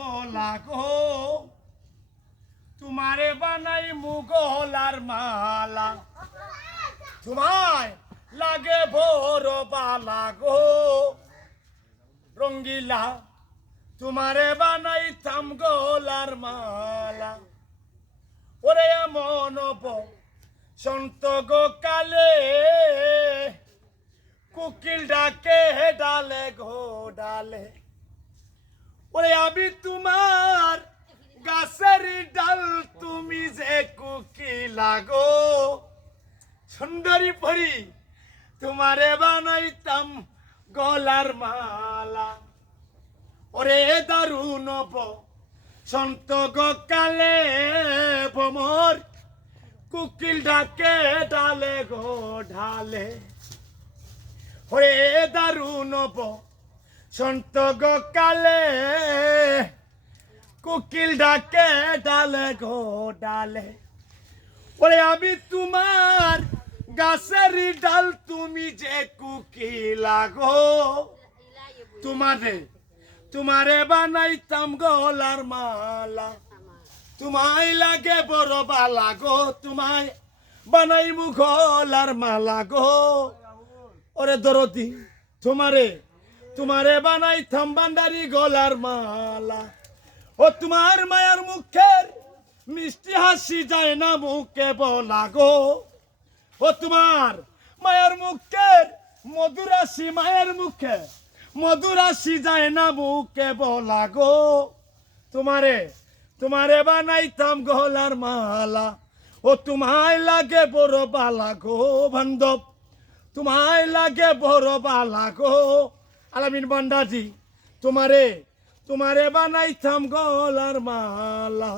বলা গো, তোমারে বানাই মুগলার মালা। তোমায় লাগে ভোর বালা গো। রঙ্গিলা, তোমারে বানাই থাম গোলার মালা। ওরে মন সন্ত গো কালে, কুকিল ডাকে ডালে গো ডালে। ওরে আমি তোমার গাছের ডাল, তুমি যে কুকিলা গো সুন্দরী পরি, তোমারে বানাইতাম গলার মালা। ওরে দারুণ সন্ত কালে ভমর, কুকিল ডাকে ডালে গো ঢালে। ওরে দারুণ সন্ত কালে কুকিল ডাকে, ডালে গো ডালে। ওরে আমি তোমার গাছের ডাল, তুমি যে কুকিলা গো তোমারে তোমারে বানাইতাম গলার মালা। তোমায় লাগে বড় বালা গো, তোমায় বানাই গলার মালা গো। ওরে দরদি, তোমারে তোমারে বানাইতাম বান্দারি গলার মালা। ও তোমার মায়ার মুখের মিষ্টি হাসি যায় না মুখে বলা গো। ও তোমার মায়ের মুখের মধুর হাসি মায়ের মুখে মধুর হাসি যায় না মুখে বলা গো। তোমারে তোমারে বানাইতাম গলার মালা। ও তোমায় লাগে বড় বালা গো বান্ধব। তোমায় লাগে বড় বালা গো। আলামিন বান্ডাজি তোমারে তোমারে বানাইতাম গলার মালা।